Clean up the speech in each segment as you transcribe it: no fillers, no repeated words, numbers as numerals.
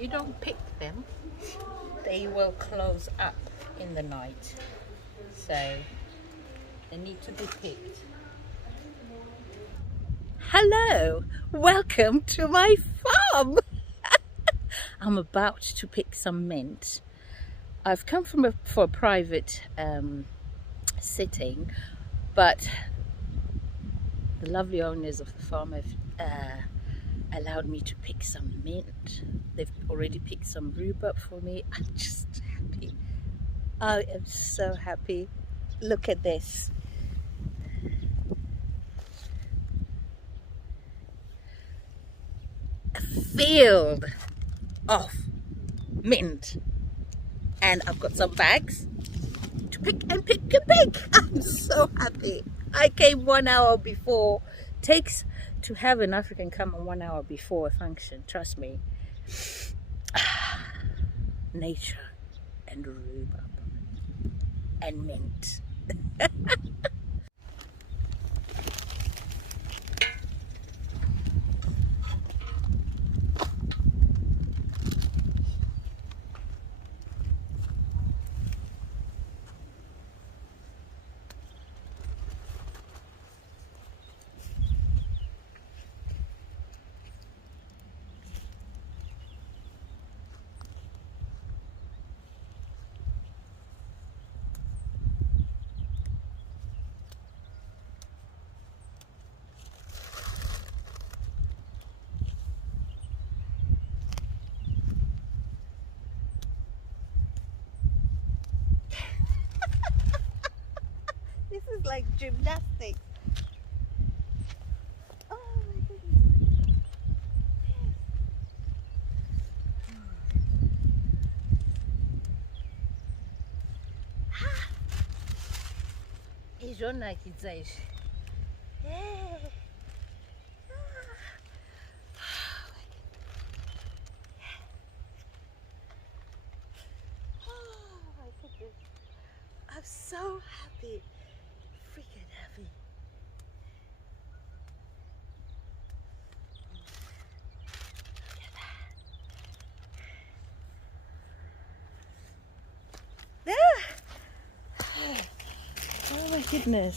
you don't pick them, they will close up in the night. So they need to be picked. Hello, welcome to my farm. I'm about to pick some mint. I've come for a private sitting, but the lovely owners of the farm have allowed me to pick some mint. They've already picked some rhubarb for me. I'm just happy. I am so happy. Look at this. A field of mint. And I've got some bags to pick and pick and pick. I'm so happy. I came 1 hour before. Takes to have an African come 1 hour before a function, trust me. Nature and rhubarb and mint. This is like gymnastics. Oh my goodness. Izona kidzeshi. Oh my goodness. I'm so happy. Freaking happy. Look at that. Ah! Oh my goodness.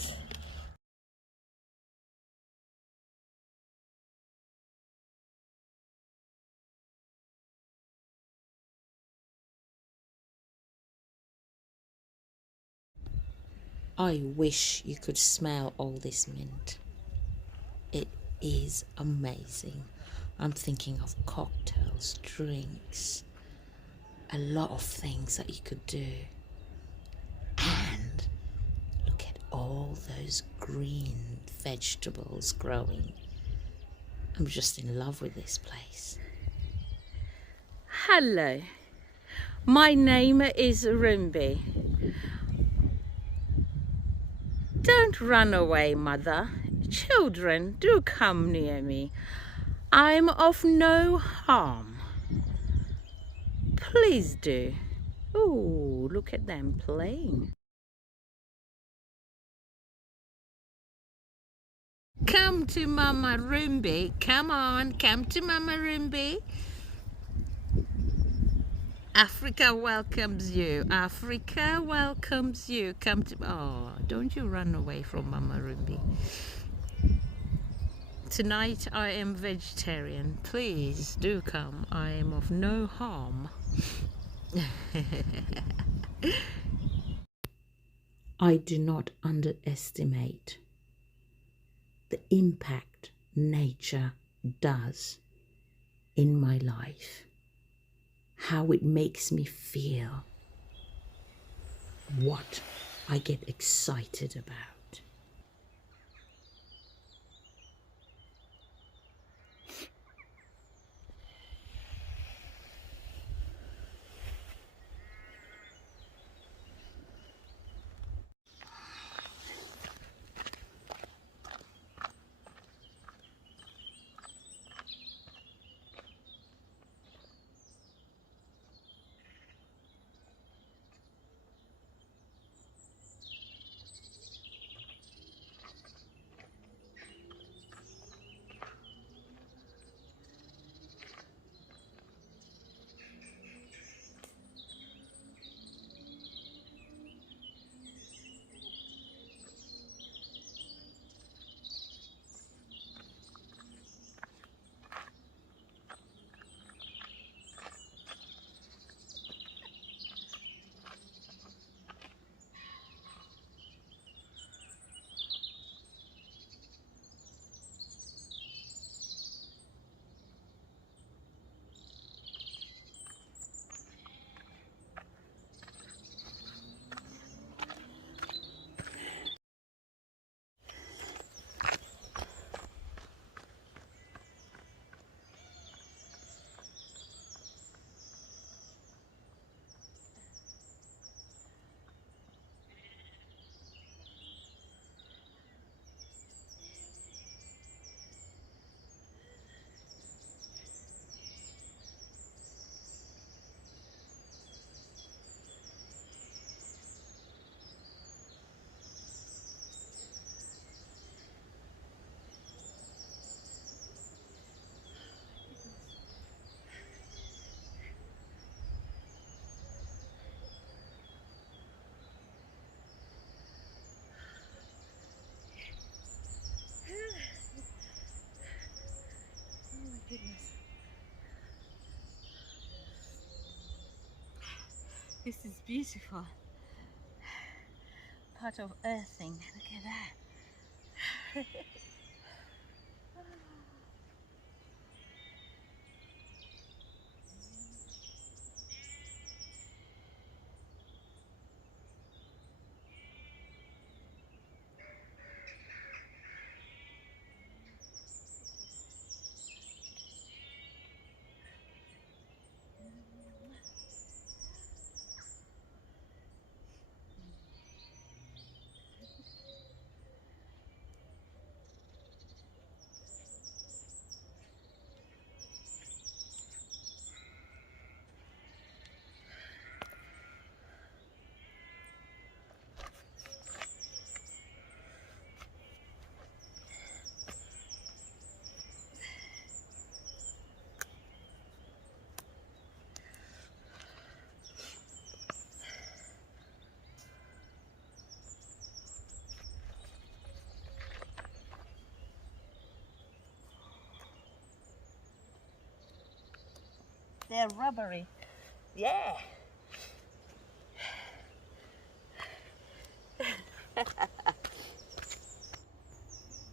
I wish you could smell all this mint. It is amazing. I'm thinking of cocktails, drinks, a lot of things that you could do. And look at all those green vegetables growing. I'm just in love with this place. Hello, my name is Rumbie. Don't run away, mother. Children, do come near me. I'm of no harm. Please do. Oh, look at them playing. Come to Mama Rumbie. Come on, come to Mama Rumbie. Africa welcomes you. Africa welcomes you. Come to... Oh, don't you run away from Mama Rumbie. Tonight I am vegetarian. Please do come. I am of no harm. I do not underestimate the impact nature does in my life. How it makes me feel, what I get excited about. This is beautiful. Part of earthing. Look at that. They're rubbery. Yeah.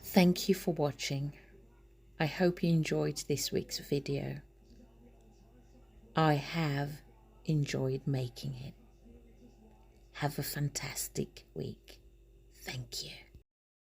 Thank you for watching. I hope you enjoyed this week's video. I have enjoyed making it. Have a fantastic week. Thank you.